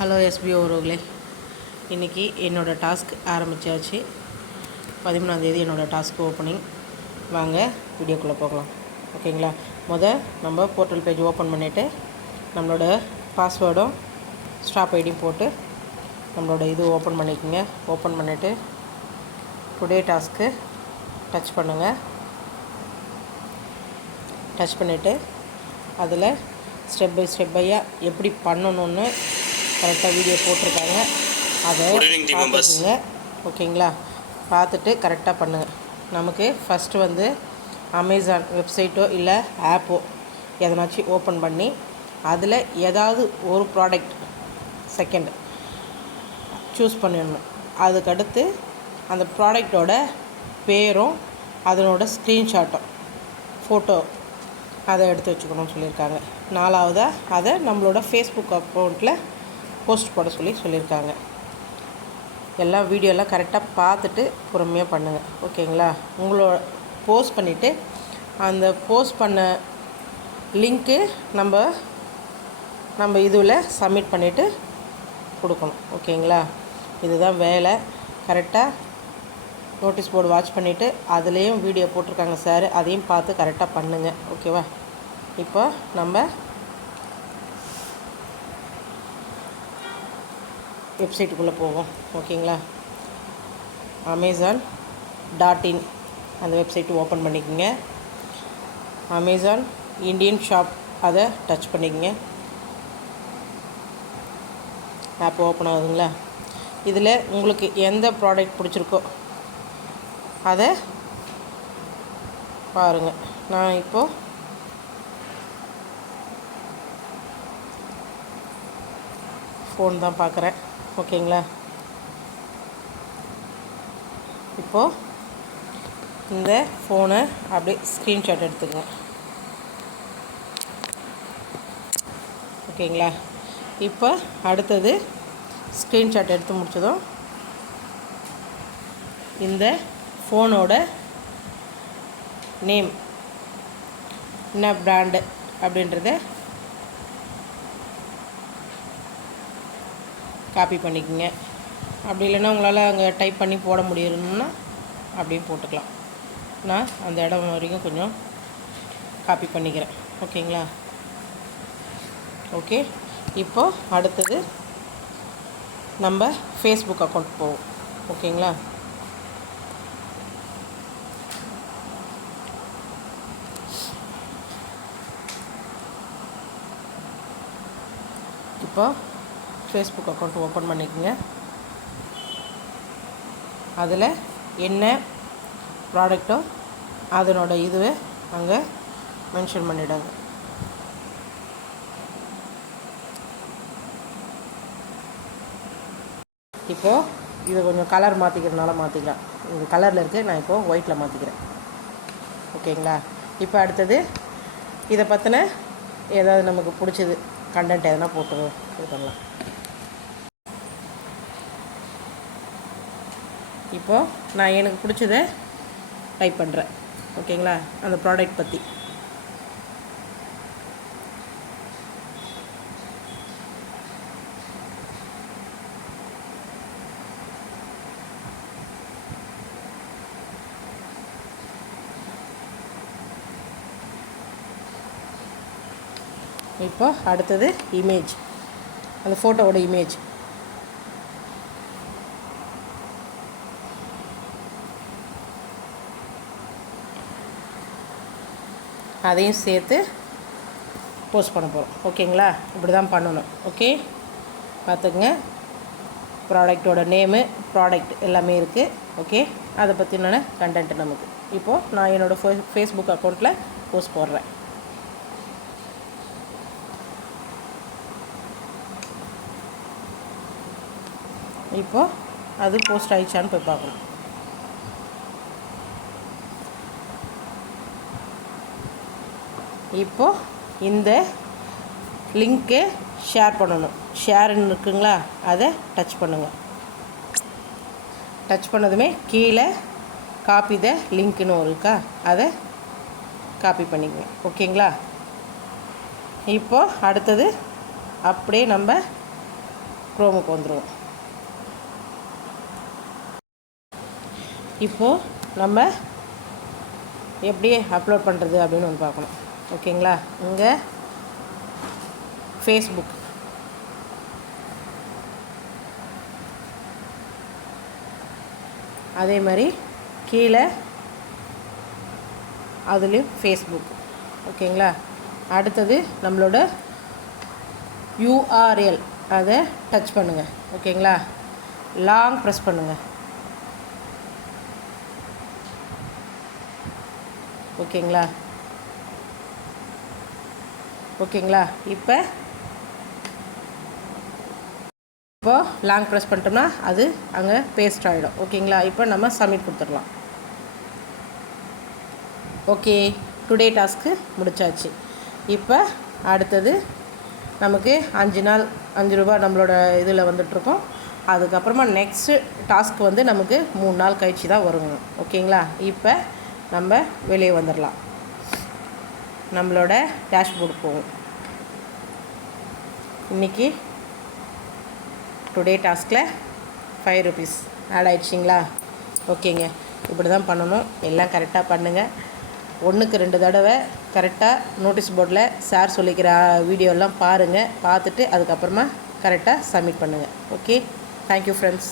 Hello SP உறவுகளே, இன்றைக்கி என்னோடய டாஸ்க் ஆரம்பித்தாச்சு. 13ஆந்தேதி என்னோடய டாஸ்க் ஓப்பனிங். வாங்க வீடியோக்குள்ளே போகலாம். ஓகேங்களா? நம்ம போர்ட்டல் பேஜ் ஓப்பன் பண்ணிவிட்டு நம்மளோட பாஸ்வேர்டும் ஸ்டாப் ஐடியும் போட்டு நம்மளோட இது ஓப்பன் பண்ணிக்கோங்க. ஓப்பன் பண்ணிவிட்டு டுடே டாஸ்க்கு டச் பண்ணுங்கள். டச் பண்ணிவிட்டு அதில் ஸ்டெப் பை ஸ்டெப்பையாக எப்படி பண்ணணுன்னு கரெக்டாக வீடியோ போட்டிருக்காங்க. அதை பார்த்துக்குங்க. ஓகேங்களா? பார்த்துட்டு கரெக்டாக பண்ணுங்கள். நமக்கு ஃபஸ்ட்டு அமேசான் வெப்சைட்டோ இல்லை ஆப்போ எதனாச்சும் ஓப்பன் பண்ணி அதில் ஏதாவது ஒரு ப்ராடக்ட் செகண்ட் சூஸ் பண்ணிடணும். அதுக்கடுத்து அந்த ப்ராடக்டோட பேரும் அதனோட ஸ்க்ரீன்ஷாட்டும் ஃபோட்டோ அதை எடுத்து வச்சுக்கணும்னு சொல்லியிருக்காங்க. 4ஆவதாக அதை நம்மளோட ஃபேஸ்புக் அக்கௌண்ட்டில் போஸ்ட் போட சொல்லியிருக்காங்க. எல்லாம் வீடியோலாம் கரெக்டாக பார்த்துட்டு பொறுமையாக பண்ணுங்கள். ஓகேங்களா? உங்களோட போஸ்ட் பண்ணிவிட்டு அந்த போஸ்ட் பண்ண லிங்க்கு நம்ம இதில் சப்மிட் பண்ணிவிட்டு கொடுக்கணும். ஓகேங்களா? இதுதான் வேலை. கரெக்டாக நோட்டீஸ் போர்டு வாட்ச் பண்ணிவிட்டு அதுலேயும் வீடியோ போட்டிருக்காங்க சார், அதையும் பார்த்து கரெக்டாக பண்ணுங்கள். ஓகேவா? இப்போ நம்ம வெப்சைட்டுக்குள்ளே போவோம். ஓகேங்களா? amazon.in அந்த வெப்சைட்டு ஓப்பன் பண்ணிக்கோங்க. அமேசான் இண்டியன் ஷாப் அதை டச் பண்ணிக்கோங்க. ஆப் ஓப்பன் ஆகுதுங்களா? இதில் உங்களுக்கு எந்த ப்ராடக்ட் பிடிச்சிருக்கோ அதை பாருங்கள். நான் இப்போது ஃபோன் தான் பார்க்குறேன். ஓகேங்களா? இப்போது இந்த ஃபோனை அப்படியே ஸ்க்ரீன்ஷாட் எடுத்துக்கங்க. ஓகேங்களா? இப்போ அடுத்தது ஸ்க்ரீன்ஷாட் எடுத்து முடிச்சதும் இந்த ஃபோனோட நேம் என்ன பிராண்டு அப்படின்றத காப்பி பண்ணிக்கோங்க. அப்படி இல்லைன்னா உங்களால் அங்கே டைப் பண்ணி போட முடியணும்னா அப்படியும் போட்டுக்கலாம். நான் அந்த இடம் வரைக்கும் கொஞ்சம் காப்பி பண்ணிக்கிறேன். ஓகேங்களா? ஓகே. இப்போது அடுத்தது நம்ம ஃபேஸ்புக் அக்கௌண்ட் போவோம். ஓகேங்களா? இப்போ ஃபேஸ்புக் அக்கௌண்ட் ஓப்பன் பண்ணிக்கோங்க. அதில் என்ன ப்ராடக்டோ அதனோட இதுவை அங்கே மென்ஷன் பண்ணிவிடுங்க. இப்போது இது கொஞ்சம் கலர் மாற்றிக்கிறதுனால மாற்றிக்கலாம். இந்த கலரில் இருக்குது, நான் இப்போது ஒயிட்டில் மாற்றிக்கிறேன். ஓகேங்களா? இப்போ அடுத்தது இதை பற்றின ஏதாவது நமக்கு பிடிச்சது கண்டென்ட் எதனா போட்டு இது பண்ணலாம். இப்போது நான் எனக்கு பிடிச்சதை டைப் பண்ணுறேன். ஓகேங்களா? அந்த ப்ராடக்ட் பற்றி. இப்போ அடுத்தது இமேஜ், அந்த ஃபோட்டோவோட இமேஜ். அதையும் சேர்த்து போஸ்ட் பண்ண போகிறோம். ஓகேங்களா? இப்படி தான் பண்ணணும். ஓகே, பார்த்துக்குங்க. ப்ராடக்டோட நேமு, ப்ராடக்ட் எல்லாமே இருக்குது. ஓகே, அதை பற்றின கண்டென்ட் நமக்கு. இப்போது நான் என்னோடய ஃபேஸ்புக் அக்கௌண்ட்டில் போஸ்ட் போடுறேன். இப்போது அது போஸ்ட் ஆகிடுச்சான்னு போய் பார்க்கணும். இப்போது இந்த லிங்க்கை ஷேர் பண்ணணும். ஷேர்னு இருக்குங்களா? அதை டச் பண்ணுங்கள். டச் பண்ணதுமே கீழே காப்பி த லிங்க்னு இருக்கா, அதை காப்பி பண்ணிக்கங்க. ஓகேங்களா? இப்போது அடுத்தது அப்படியே நம்ம க்ரோமுக்கு வந்துடுவோம். இப்போது நம்ம எப்படி அப்லோட் பண்ணுறது அப்படின்னு வந்து பார்க்கணும். ஓகேங்களா? இங்கே ஃபேஸ்புக், அதே மாதிரி கீழே அதுலேயும் ஃபேஸ்புக். ஓகேங்களா? அடுத்தது நம்மளோட URL, அதை டச் பண்ணுங்கள். ஓகேங்களா? லாங் ப்ரெஸ் பண்ணுங்கள். ஓகேங்களா? இப்போ லாங் ப்ரெஸ் பண்ணிட்டோம்னா அது அங்கே பேஸ்ட் ஆகிடும். ஓகேங்களா? இப்போ நம்ம சப்மிட் கொடுத்துடலாம். ஓகே, டுடே டாஸ்க்கு முடிச்சாச்சு. இப்போ அடுத்தது நமக்கு 5 நாள் 5 ரூபா நம்மளோட இதில் வந்துட்ருக்கோம். அதுக்கப்புறமா நெக்ஸ்ட்டு டாஸ்க் வந்து நமக்கு 3 நாள் கழிச்சு தான் வருங்க. ஓகேங்களா? இப்போ நம்ம வெளியே வந்துடலாம். நம்மளோட டேஷ்போர்டு போவோம். இன்றைக்கி டுடே டாஸ்கில் 5 rupees ஆட் ஆகிடுச்சிங்களா? ஓகேங்க, இப்படி தான் பண்ணணும். எல்லாம் கரெக்டாக பண்ணுங்கள். 1க்கு 2 தடவை கரெக்டாக நோட்டீஸ் போர்டில் சார் சொல்லிக்கிற வீடியோலாம் பாருங்கள். பார்த்துட்டு அதுக்கப்புறமா கரெக்டாக சப்மிட் பண்ணுங்கள். Okay, thank you friends.